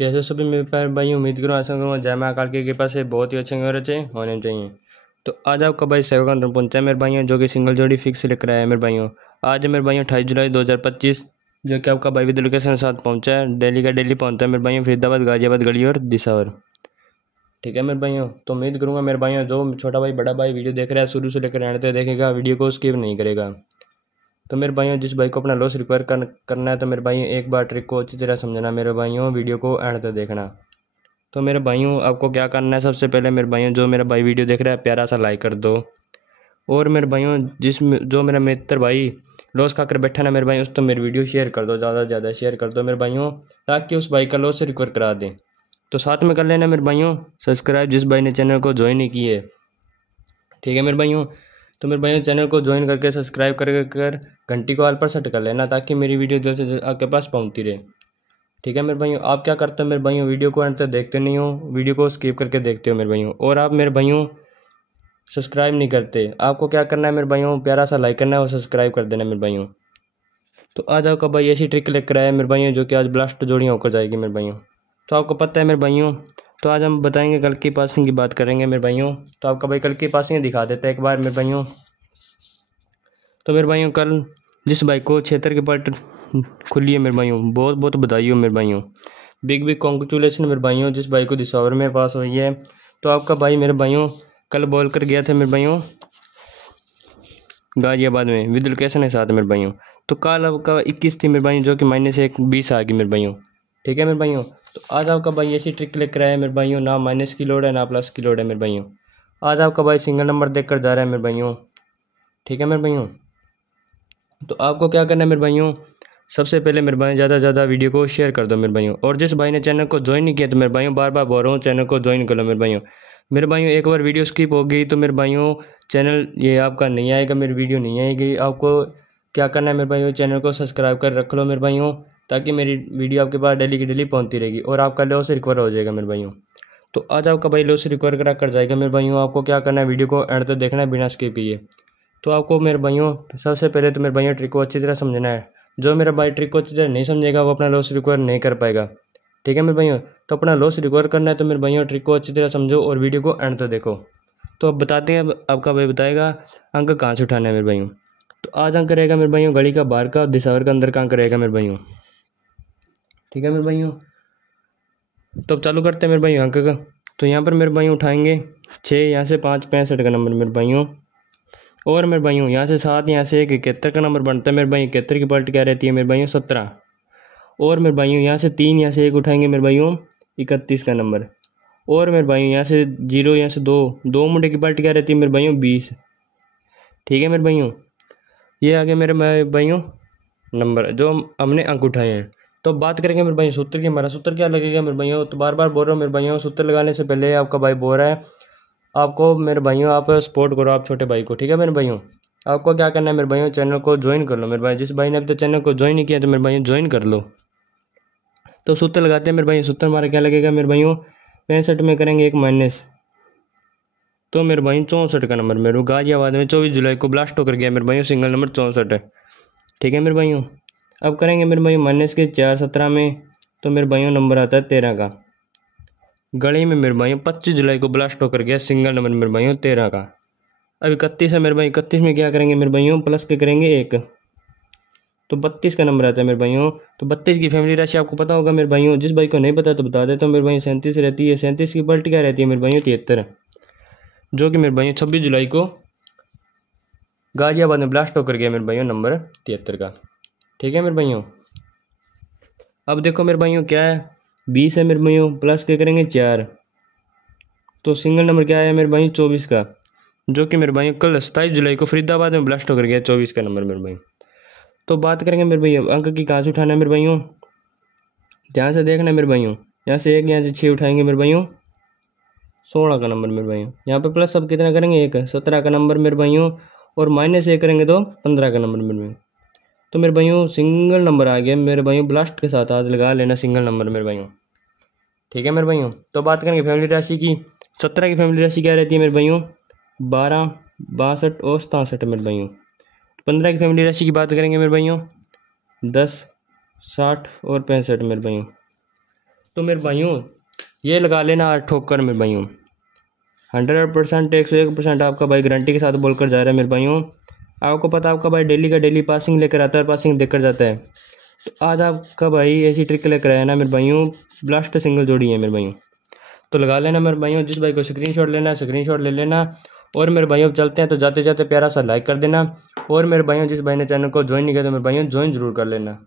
कैसे सभी मेरे प्यारे भाई, उम्मीद करूँ ऐसा करूँ जय माँ काल की कृपा से बहुत ही अच्छे अच्छे होने चाहिए। तो आज आपका भाई सेवक पहुंचा है मेरे भाइयों, जो कि सिंगल जोड़ी फिक्स लेकर आया है मेरे भाइयों। आज है मेरे भाइयों 28 जुलाई 2025, जो कि आपका भाई विद लोकेशन के साथ पहुंचा है। डेली का डेली पहुंचता है मेरे भाइयों, फरीदाबाद, गाजियाबाद, गढ़ी और दिसावर। ठीक है मेरे भाइयों, तो उम्मीद करूँगा मेरे भाइयों जो छोटा भाई बड़ा भाई वीडियो देख रहा है शुरू से लेकर एंड तक देखेगा, वीडियो को स्किप नहीं करेगा। तो मेरे भाइयों जिस भाई को अपना लॉस रिकवर करना है तो मेरे भाइयों एक बार ट्रिक को अच्छी तरह समझना मेरे भाइयों, वीडियो को एंड तक देखना। तो मेरे भाइयों आपको क्या करना है, सबसे पहले मेरे भाइयों जो मेरा भाई वीडियो देख रहा है प्यारा सा लाइक कर दो। और मेरे भाइयों जो मेरा मित्र भाई लॉस खाकर बैठा ना मेरे भाई, उस तो मेरी वीडियो शेयर कर दो, ज़्यादा से ज़्यादा शेयर कर दो मेरे भाइयों, ताकि उस भाई का लॉस से रिकवर करा दें। तो साथ में कर लेना मेरे भाइयों सब्सक्राइब जिस भाई ने चैनल को ज्वाइन नहीं किए। ठीक है मेरे भाइयों, तो मेरे भाइयों चैनल को ज्वाइन करके सब्सक्राइब कर घंटी को ऑल पर सेट कर लेना, ताकि मेरी वीडियो जल्द से जल्द आपके पास पहुंचती रहे। ठीक है मेरे भाइयों, आप क्या करते हो मेरे भाइयों, वीडियो को अंत तक देखते नहीं हो, वीडियो को स्किप करके देखते हो मेरे भाइयों, और आप मेरे भाइयों सब्सक्राइब नहीं करते। आपको क्या करना है मेरे भाइयों, प्यारा सा लाइक करना है और सब्सक्राइब कर देना मेरे भाइयों। तो आज आपका भाई ऐसी ट्रिक लेकर आया है मेरे भाइयों, जो कि आज ब्लास्ट जोड़ियाँ होकर जाएगी मेरे भाइयों। तो आपको पता है मेरे भाइयों, तो आज हम बताएंगे कल की पासिंग की बात करेंगे मेरे भाइयों। तो आपका भाई कल की पासिंग दिखा देता है एक बार मेरे भाइयों। तो मेरे भाइयों कल जिस भाई को क्षेत्र की पट खुली है मेरे भाइयों, बहुत बहुत बधाई हो मेरे भाइयों, बिग बिग कॉन्ग्रेचुलेसन मेरे भाइयों, जिस भाई को दिसंबर में पास हुई है। तो आपका भाई मेरे भाइयों कल बॉल कर गया था मेरे भाइयों गाजियाबाद में विद लोकेशन के साथ मेरे भाइयों। तो कल आपका 21 थी मेरे भाइयों, जो कि -1 20 आ गई मेरे भाइयों। ठीक है मेरे भाइयों, तो आज आपका भाई ऐसी ट्रिक लेकर आया है मेरे भाइयों, ना माइनस की लोड है ना प्लस की लोड है मेरे भाइयों। आज आपका भाई सिंगल नंबर देखकर जा रहा है मेरे भाइयों। ठीक है मेरे भाइयों, तो आपको क्या करना है मेरे भाइयों, सबसे पहले मेरे भाई ज़्यादा से ज़्यादा वीडियो को शेयर कर दो मेरे भाइयों। और जिस भाई ने चैनल को ज्वाइन नहीं किया तो मेरे भाइयों बार बार बोल रहा हूँ चैनल को ज्वाइन कर लो मेरे भाइयों। मेरे भाइयों एक बार वीडियो स्किप हो गई तो मेरे भाइयों चैनल ये आपका नहीं आएगा, मेरी वीडियो नहीं आएगी। आपको क्या करना है मेरे भाइयों, चैनल को सब्सक्राइब कर रख लो मेरे भाइयों, ताकि मेरी वीडियो आपके पास डेली की डेली पहुँचती रहेगी और आपका लॉस रिकवर हो जाएगा मेरे भाइयों। तो आज आपका भाई लॉस रिकवर करा कर जाएगा मेरे भाइयों। आपको क्या करना है, वीडियो को एंड तक देखना है बिना स्किप किए। तो आपको मेरे भाइयों सबसे पहले तो मेरे भाइयों ट्रिक को अच्छी तरह समझना है। जो मेरा भाई ट्रिक को अच्छी तरह नहीं समझेगा वो अपना लॉस रिकवर नहीं कर पाएगा। ठीक है मेरे भाइयों, तो अपना लॉस रिकवर करना है तो मेरे भाइयों ट्रिक को अच्छी तरह समझो और वीडियो को एंड तक देखो। तो अब बताते हैं, आपका भाई बताएगा अंक कहाँ से उठाना है मेरे भाइयों। तो आज अंक रहेगा मेरे भाइयों गली का बाहर का, दिसावर का अंदर का अंक रहेगा मेरे भाइयों। ठीक है मेरे भाइयों, तो अब चालू करते हैं मेरे भाइयों अंक का। तो यहाँ पर मेरे भाइयों उठाएंगे 6, यहाँ से 5 65 का नंबर मेरे भाइयों, और मेरे भाइयों यहाँ से 7, यहाँ से 1 71 का नंबर बनता है मेरे भाई। 71 की पलट क्या रहती है मेरे भाइयों 17। और मेरे भाइयों यहाँ से 3, यहाँ से 1 उठाएंगे मेरे भाइयों 31 का नंबर। और मेरे भाइयों यहाँ से 0, यहाँ से 2 मुंडे की पलट क्या रहती है मेरे भाइयों 20। ठीक है मेरे भाइयों, ये आगे मेरे भाइयों नंबर जो हमने अंक उठाए हैं। तो बात करेंगे मेरे भाई सूत्र की, हमारा सूत्र क्या लगेगा मेरे भाइयों। तो बार बार बोल रहा हूँ मेरे भाइयों, सूत्र लगाने से पहले आपका भाई बोल रहा है आपको मेरे भाइयों, आप सपोर्ट करो आप छोटे भाई को। ठीक है मेरे भाइयों, आपको क्या करना है मेरे भाइयों, चैनल को ज्वाइन कर लो मेरे भाई। जिस भाई ने अभी तक चैनल को ज्वाइन नहीं किया तो मेरे भाइयों ज्वाइन कर लो। तो सूत्र लगाते हैं मेरे भाई, सूत्र हमारा क्या लगेगा मेरे भाइयों, 65 में करेंगे 1 माइनस, तो मेरे भाई 64 का नंबर मेरे गाजियाबाद में 24 जुलाई को ब्लास्ट होकर गया मेरे भाइयों, सिंगल नंबर 64 है। ठीक है मेरे भाइयों, अब करेंगे मेरे भाइयों माइनस के 4 17 में, तो मेरे भाइयों नंबर आता है 13 का। गली में मेरे भाइयों 25 जुलाई को ब्लास्ट होकर गया, सिंगल नंबर मेरे भाइयों 13 का। अब 31 है मेरे भाई, 31 में क्या करेंगे मेरे भाइयों, प्लस के करेंगे 1, तो 32 का नंबर आता है मेरे भाइयों। तो 32 की फैमिली राशि आपको पता होगा मेरे भाइयों, जिस भाई को नहीं पता तो बता देता हूँ मेरे भाई, 37 रहती है। 37 की पलट क्या रहती है मेरे भाइयों 73, जो कि मेरे भाइयों 26 जुलाई को गाजियाबाद में ब्लास्ट होकर गया मेरे भाइयों नंबर 73 का। ठीक है मेरे भाइयों, अब देखो मेरे भाइयों क्या है, 20 है मेरे भाइयों, प्लस के करेंगे 4, तो सिंगल नंबर क्या है मेरे भाई 24 का, जो कि मेरे भाई कल 27 जुलाई को फरीदाबाद में ब्लास्ट होकर गया 24 का नंबर मेरे भाई। तो बात करेंगे मेरे भाई अंक की कहाँ से उठाना है मेरे भाइयों, ध्यान से देखना है मेरे भाइयों। यहाँ से 1, यहाँ से 6 उठाएंगे मेरे भाइयों 16 का नंबर मेरे भाइयों। यहाँ पे प्लस अब कितना करेंगे 1, 17 का नंबर मेरे भाइयों, और माइनस 1 करेंगे तो 15 का नंबर मेरे भाइयों। तो मेरे भाइयों सिंगल नंबर आ गया मेरे भाइयों, ब्लास्ट के साथ आज लगा लेना सिंगल नंबर मेरे भाइयों। ठीक है मेरे भाइयों, तो बात करेंगे फैमिली राशि की। 17 की फैमिली राशि क्या रहती है मेरे भाइयों, 12 62 और 67 मेरे भाइयों। 15 की फैमिली राशि की बात करेंगे मेरे भाइयों, 10 60 और 65 मेरे भाइयों। तो मेरे भाइयों ये लगा लेना आज ठोकर मेरे भाइयों, 100%, 101% आपका भाई गारंटी के साथ बोलकर जा रहा है मेरे भाइयों। आपको पता है आपका भाई डेली का डेली पासिंग लेकर आता है, पासिंग देकर जाता है। तो आज आपका भाई ऐसी ट्रिक लेकर आया ना मेरे भाइयों, ब्लास्ट सिंगल जोड़ी है मेरे भाइयों। तो लगा लेना मेरे भाइयों, जिस भाई को स्क्रीनशॉट लेना है स्क्रीनशॉट ले लेना। और मेरे भाइयों चलते हैं तो जाते जाते प्यारा सा लाइक कर देना। और मेरे भाइयों जिस भाई ने चैनल को ज्वाइन नहीं किया तो मेरे भाइयों ज्वाइन जरूर कर लेना।